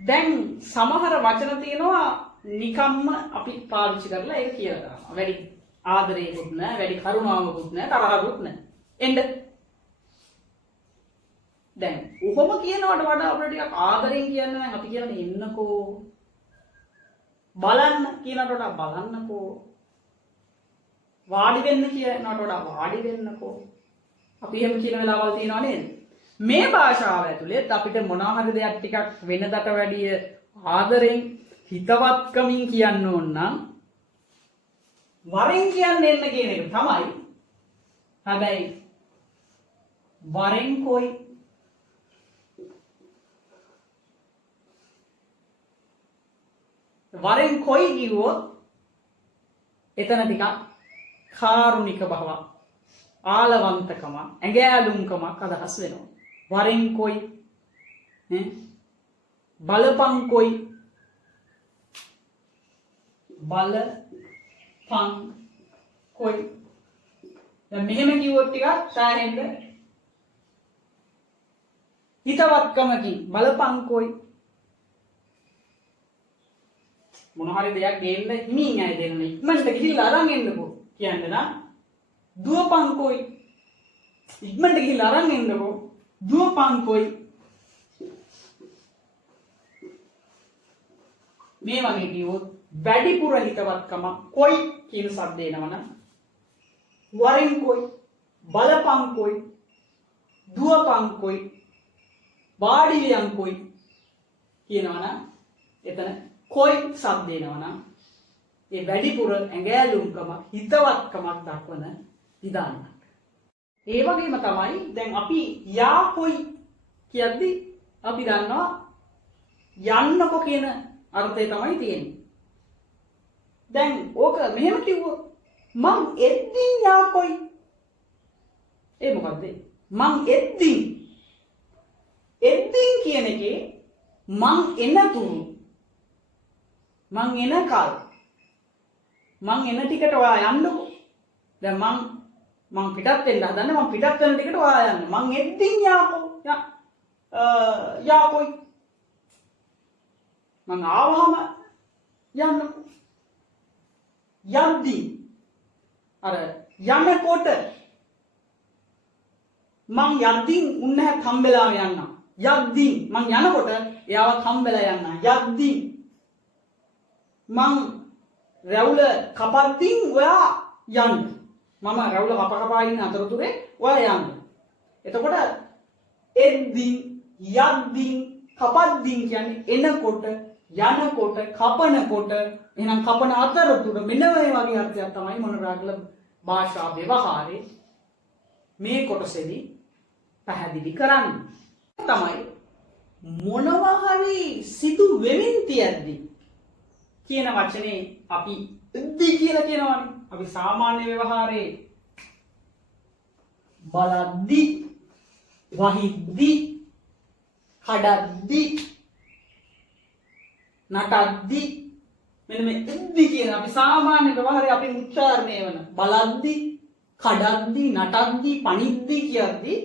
දැන් සමහර වචන තියෙනවා නිකම්ම අපි පාවිච්චි කරලා ඒක කියලා දානවා. වැඩි ආදරයකුත් නැහැ, වැඩි කරුණාවකුත් නැහැ, තරහකුත් නැහැ. එන්න. දැන් උහම කියනවට වඩා අපිට ටිකක් ආදරෙන් කියන්න නම් අපි කියන්නේ එන්නකෝ. බලන්න කියනවට වඩා බලන්නකෝ. වාඩි වෙන්න කියනවට වඩා වාඩි වෙන්නකෝ. අපි එහෙම කියන වෙලාවල් තියෙනවා නේද? මේ භාෂාව ඇතුළේ අපිට මොනවා හරි දෙයක් ටිකක් වෙනදට වැඩිය ආදරෙන් හිතවත්කමින් කියන්න ඕන නම් වරෙන් කියන්න එන්න කියන එක තමයි. හැබැයි වරෙන් කොයි වරෙන් කොයි කිව්වොත් එතන ටිකක් කාරුණික බවක් ආලවන්තකම ඇඟෑලුම්කමක් අදහස් වෙනවා. වරෙන් කොයි බලපං කොයි බලපං කොයි. දැන් මෙහෙම කිව්වොත් ටිකක් සාහෙන්න හිතවත්කමකින් බලපං කොයි මොන හරි දෙයක් ගේන්න හිමින් ඇයි දෙන්න ඉක්මනට ගිහිල්ලා අරන් එන්නකෝ කියන්න නම් දුවපං කොයි ඉක්මනට ගිහිල්ලා අරන් එන්නකෝ දුවපං කොයි. මේ වගේ කිව්වොත් වැඩිපුර හිතවත්කම කොයි කියන શબ્ද එනවනම් වරෙන් කොයි බලපං කොයි දුවපං කොයි වාඩිවියන් කොයි කියනවනම් එතන කොයි શબ્ද එනවනම් ඒ වැඩිපුර ඇඟෑලුම්කම හිතවත්කමක් දක්වන විධානයක්. ඒ වගේම තමයි දැන් අපි යා කොයි කියද්දි අපි දන්නවා යන්නකෝ කියන අර්ථය තමයි තියෙන්නේ. දැන් ඕක මෙහෙම කිව්වොත් මං එද්දින් යා කොයි ඒ මොකද්ද? මං එද්දින් කියන එකේ මං එනතුරු මං එනකල් මං එන ටිකට ඔයා යන්නකෝ. දැන් මං පිටත් වෙන්න හදන්නේ මං පිටත් වෙන ටිකට ඔයා යන්න. මං එද්දින් යාකෝ යාකොයි මං ආවහම යන්නකෝ. යද්දී අර යනකොට මං යද්දී උන්නහත් හම්බෙලාම යන්නම්. යද්දී මං යනකොට එයාවත් හම්බෙලා යන්නම්. යද්දී මං රැවුල කපද්දී ඔයා යන්න. මම රැවුල කපා ඉන්න අතරතුරේ ඔයා යන්න. එතකොට එද්දී යද්දී කපද්දී කියන්නේ එනකොට යනකොට කපනකොට එහෙනම් කපන අතරතුර මෙන්න මේ වගේ අර්ථයක් තමයි මොනරාගල භාෂා ව්‍යවහාරේ මේ කොටසේදී පැහැදිලි කරන්නේ. තමයි මොනවා හරි සිදු වෙමින් තියද්දී කියන වචනේ අපි ඉද්දී කියලා කියනවනේ. අපි සාමාන්‍ය ව්‍යවහාරයේ බලද්දී වහිද්දී කඩද්දී නටද්දී මෙන්න මේ ඉද්දී කියන අපි සාමාන්‍ය ව්‍යවහාරයේ අපි උච්චාරණය වෙන බලද්දී කඩද්දී නටද්දී පණිද්දී කියද්දී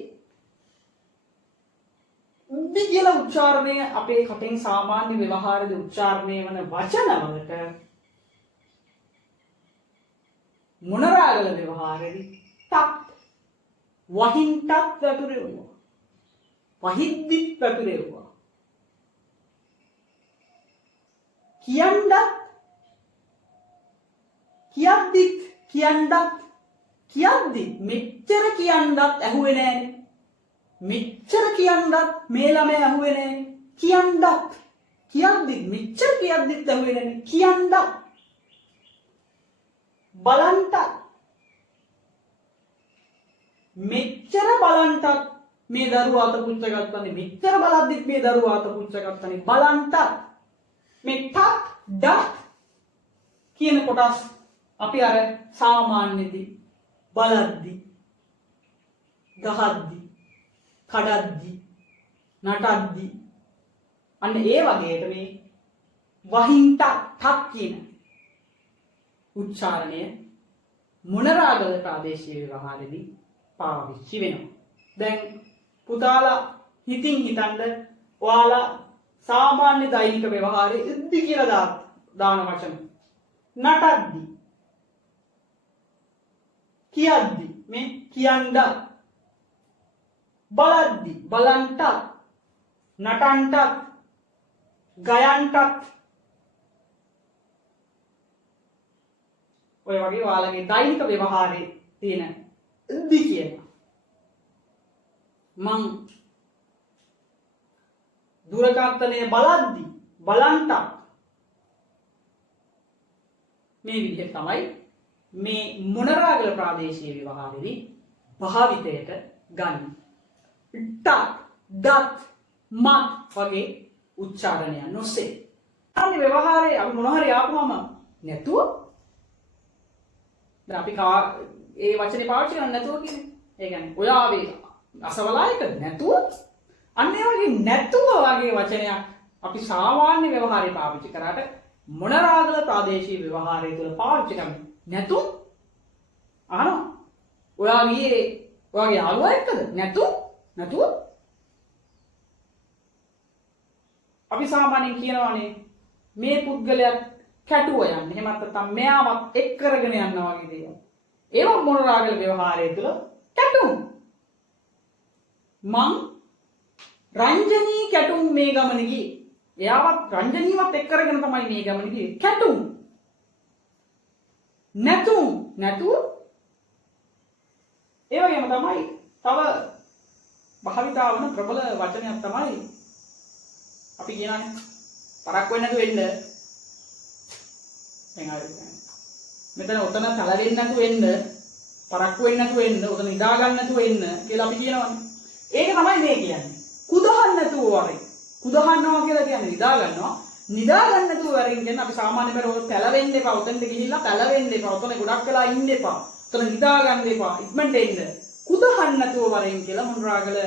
ඉද්දී කියලා උච්චාරණය අපේ කටෙන් සාමාන්‍ය ව්‍යවහාරයේ උච්චාරණය වන වචනවලට මොනරාගල ව්‍යවහාරයේදී තත් වහින්ටත් වැතුරෙව්වා වහිද්දිත් වැතුරෙව්වා කියන්නත් කියද්දිත් කියන්නත් කියද්දිත් මෙච්චර කියන්නත් ඇහුවේ නෑනේ. මෙච්චර කියන්නත් මේ ළමයා ඇහුවේ නෑනේ. කියන්නත් කියද්දිත් මෙච්චර කියද්දිත් ඇහුවේ නෑනේ. කියන්නත් බලන්ටත් මෙච්චර බලන්ටත් මේ දරුවා අත පුච්ච ගත්තනේ. මෙච්චර බලද්දිත් මේ දරුවා අත පුච්ච ගත්තනේ. බලන්ටත් මේ ටත් ඩත් කියන කොටස් අපි අර සාමාන්‍යදී බලද්දී ගහද්දී කඩද්දී නටද්දී අන්න ඒ වගේට මේ වහින්ට ටත් කියන උච්චාරණය මොනරාගල ප්‍රාදේශීය ව්‍යවහාරෙදී පාවිච්චි වෙනවා. දැන් පුතාලා හිතින් හිතන්න ඔයාලා සාමාන්‍ය දෛනික ව්‍යවහාරයේ ඉද්දි කියලා දාන වචන. නටද්දි. කියද්දි මේ කියන්න. බලද්දි බලන්ට නටන්ටත් ගයන්ටත් ඔය වගේ ඔයාලගේ දෛනික ව්‍යවහාරයේ තියෙන ඉද්දි කියන මං දුරකථනය බලද්දි බලන්ට මේ විදිහට තමයි මේ මොනරාගල ප්‍රාදේශීය ව්‍යවහාරෙදී භාවිතයට ගන්න. ට දත් මත් වගේ උච්චාරණයන් නොසේ. අනිත් ව්‍යවහාරයේ අපි මොන හරි ආපුවම නැතුව දැන් අපි ඒ වචනේ පාවිච්චි කරන්නේ නැතුව කියන්නේ. ඒ කියන්නේ ඔයාවේ අසවලායක නැතුව අන්න ඒ වගේ නැතුව වගේ වචනයක් අපි සාමාන්‍ය ව්‍යවහාරයේ පාවිච්චි කරාට මොනරාගල ප්‍රාදේශීය ව්‍යවහාරය තුළ පාවිච්චි කරන්නේ නැතු අහනවා. ඔයාගේ යාළුවා එක්කද නැතුව අපි සාමාන්‍යයෙන් කියනවානේ මේ පුද්ගලයා කැටුව යන්නේ. එහෙම නැත්නම් මෙයාවත් එක් කරගෙන යනවා වගේ දේවල්. ඒවා මොනරාගල ව්‍යවහාරය තුළ කැටුම්. මං රංජනී කැටුම් මේ ගමන ගියේ. එයාවත් රංජනීවත් එක් කරගෙන තමයි මේ ගමන ගියේ. කැටුම්. නැතුව ඒ වගේම තමයි තව භාවිතා වන ප්‍රබල වචනයක් තමයි අපි කියනනේ පරක් වෙන්නේ නැතුව එන්න. දැන් හරි. මෙතන උතන තල වෙන්නේ නැතුව එන්න, පරක් වෙන්නේ නැතුව එන්න, උතන නිදා ගන්න නැතුව එන්න කියලා අපි කියනවනේ. ඒක තමයි මේ කියන්නේ. කුදහන්න නැතුව වරේ. කුදහන්නවා කියලා කියන්නේ නිදා ගන්නවා. නිදා ගන්න නැතුව වරෙන් කියන්නේ අපි සාමාන්‍ය පෙරෝ පැලවෙන්න එපා. උතනට ගිහිල්ලා පැලවෙන්න එපා. උතන ගොඩක් වෙලා ඉන්න එපා. උතන නිදා ගන්න එපා. ඉක්මනට එන්න. කුදහන්න නැතුව වරෙන් කියලා මොනරාගල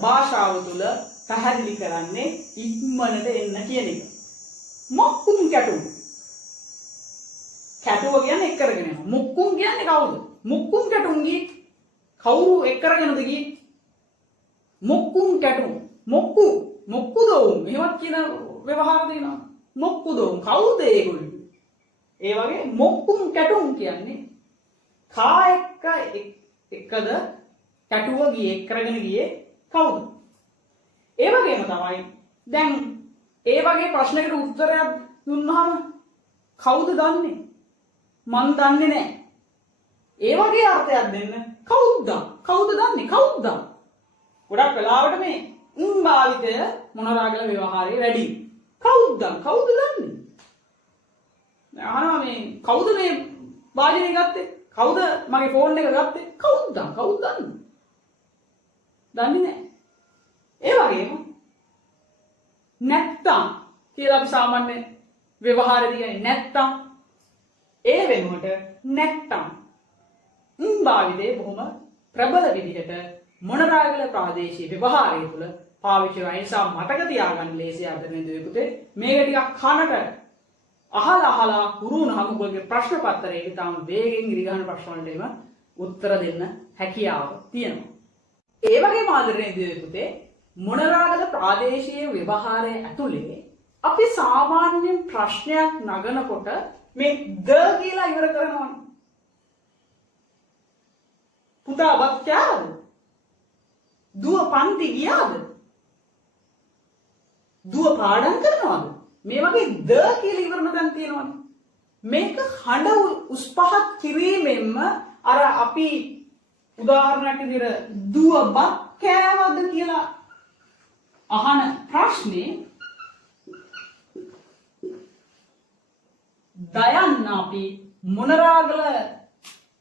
භාෂාව තුළ පැහැදිලි කරන්නේ ඉක්මනට එන්න කියන එක. මොක්කුම් කැටුම්. කැටුව කියන්නේ එක් කරගෙන යනවා. මොක්කුම් කියන්නේ කවුද? මොක්කුම් කැටුම් ගියේ කවුරු එක් කරගෙනද ගියේ? මොක්කුම් කැටුම්. මොක්කුදෝම්. එහෙමත් කියන ව්‍යවහාර දෙනවා. මොක්කුදෝම්. කවුද ඒගොල්ලෝ? ඒ වගේ මොක්කුම් කැටුම් කියන්නේ කා එක්කද කැටුව ගියේ එක් කරගෙන ගියේ කවුද? ඒ වගේම තමයි දැන් ඒ වගේ ප්‍රශ්නයකට උත්තරයක් දුන්නාම කවුද දන්නේ? මන් දන්නේ නැහැ. ඒ වගේ අර්ථයක් දෙන්න කවුද දන්නේ? ගොඩක් වෙලාවට මේ භාවිතය මොනරාගල ව්‍යවහාරයේ වැඩි. කවුද දන්නේ? අහනවා මේ කවුද මේ වාදනය ගත්තේ? කවුද මගේ ෆෝන් එක ගත්තේ? කවුද දන්නේ? දන්නේ නැහැ. ඒ වගේම නැත්තම් කියලා අපි සාමාන්‍ය ව්‍යවහාරයේදී කියන්නේ නැත්තම් ඒ වෙනුවට නැත්තම් භාවිතේ බොහොම ප්‍රබල විදිහට මොනරාගල ප්‍රාදේශීය ව්‍යවහාරය තුළ පාවිච්චි කරන නිසා මතක තියාගන්න ලේසි ආදරණීය දුවේපුතේ මේක ටිකක් කනට අහලා හුරු වුණාම ඔයගේ ප්‍රශ්න පත්‍රයේ තාම වේගෙන් ඉරිගහන ප්‍රශ්න වලට එම උත්තර දෙන්න හැකියාව තියෙනවා. ඒ වගේම ආදරණීය දුවේපුතේ මොනරාගල ප්‍රාදේශීය ව්‍යවහාරය ඇතුලේ අපි සාමාන්‍යයෙන් ප්‍රශ්නයක් නගනකොට මේ ද කියලා ඉවර කරනවානේ. පුතා බත් කෑවද? දුව පන්ති ගියාද? දුව පාඩම් කරනවද? මේ වගේ ද කියලා ඉවරන දැන් තියෙනවානේ. මේක හඬ උස් පහත් කිරීමෙන්ම අර අපි උදාහරණයක් විදිහට දුව බත් කෑවද කියලා අහන ප්‍රශ්නේ දයන්න අපි මොනරාගල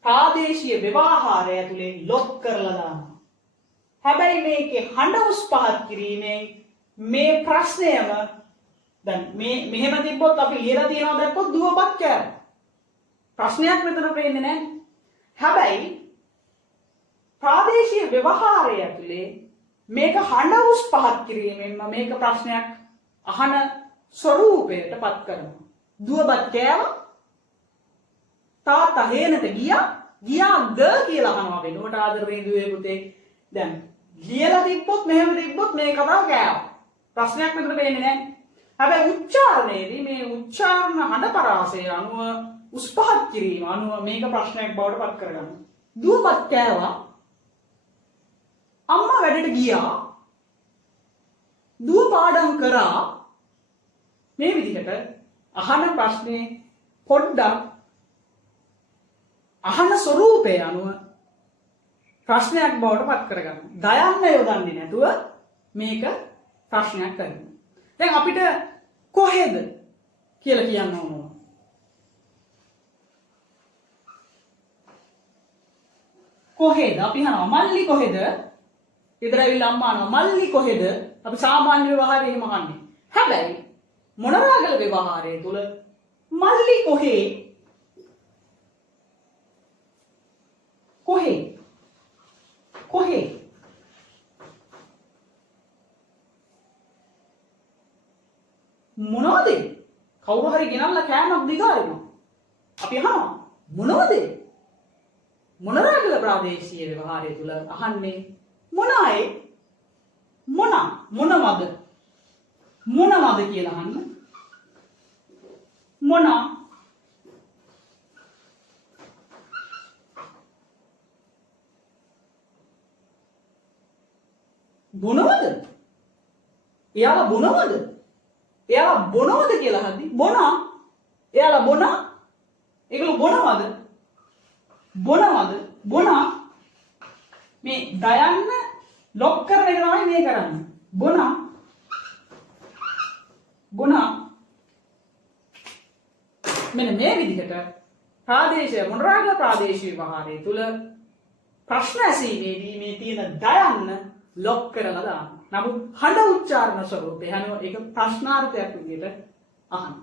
ප්‍රාදේශීය ව්‍යවහාරය ඇතුලේ ලොක් කරලා දානවා. හැබැයි මේකේ හඬ උස් පහත් කිරීමෙන් මේ ප්‍රශ්නයම දැන් මෙහෙම තිබ්බොත් අපි ලියලා තියනවා දැක්කොත් දුවපත් කෑවා. ප්‍රශ්නයක් මෙතන පේන්නේ නැහැ. හැබැයි ප්‍රාදේශීය ව්‍යවහාරය ඇතුලේ මේක හඬ උස් පහත් කිරීමෙන්ම මේක ප්‍රශ්නයක් අහන ස්වරූපයට පත් කරනවා. දුවපත් කෑවා. තාත්තා හේනට ගියාද කියලා අහනවා වෙනකොට ආදරණීය දුවේ පුතේ. දැන් ලියලා තිබ්බොත් මෙහෙම තිබ්බොත් මේ කතාව කෑවා. ප්‍රශ්නයක් මෙතන වෙන්නේ නැහැ. හැබැයි උච්චාරණයේදී මේ උච්චාරණ හඬ පරාසය අනුව උස් පහත් කිරීම අනුව මේක ප්‍රශ්නයක් බවට පත් කරගන්න. දුවපත් කෑවා. අම්මා වැඩට ගියා. දුව පාඩම් කරා. මේ විදිහට අහන ප්‍රශ්නේ පොඩ්ඩක් අහන ස්වරූපය අනුව ප්‍රශ්නයක් බවට පත් කරගන්න. දයන්න යොදන්නේ නැතුව මේක ප්‍රශ්නයක් කරන්න. දැන් අපිට කොහෙද කියලා කියන්න ඕන. කොහෙද? අපි අහනවා මල්ලි කොහෙද? ඊතර ඇවිල්ලා අම්මා අහනවා මල්ලි කොහෙද? අපි සාමාන්‍ය ව්‍යවහාරයේ එහෙම අහන්නේ. හැබැයි මොනරාගල ව්‍යවහාරයේ තුල මල්ලි කොහේ? කොහේ? කොහේ? මොනවද? කවුරු හරි ගෙනල්ලා කෑමක් දිගාරිනවා. අපි අහනවා මොනවද? මොනරාගල ප්‍රාදේශීය ව්‍යවහාරය තුල අහන්නේ මොනයි? මොනවද? මොනවද කියලා අහන්න. මොන බොනවද? එයාලා බොනවද? එයාලා බොනවද කියලා අහද්දි බොනා. එයාලා බොනා. ඒගොල්ලෝ බොනවද? බොනා. මේ දයන්න ලොක් කරන එක තමයි මේ කරන්නේ. බොනා. මෙන්න මේ විදිහට ප්‍රාදේශීය මොනරාගල ප්‍රාදේශීය ව්‍යවහාරය තුල ප්‍රශ්න ඇසීමේදී මේ තියෙන දයන්න ලොක් කරලා දාන්න. නමුත් හඬ උච්චාරණ ස්වරූපේ අනුව ඒක ප්‍රශ්නාර්ථයක් විදිහට අහන්න.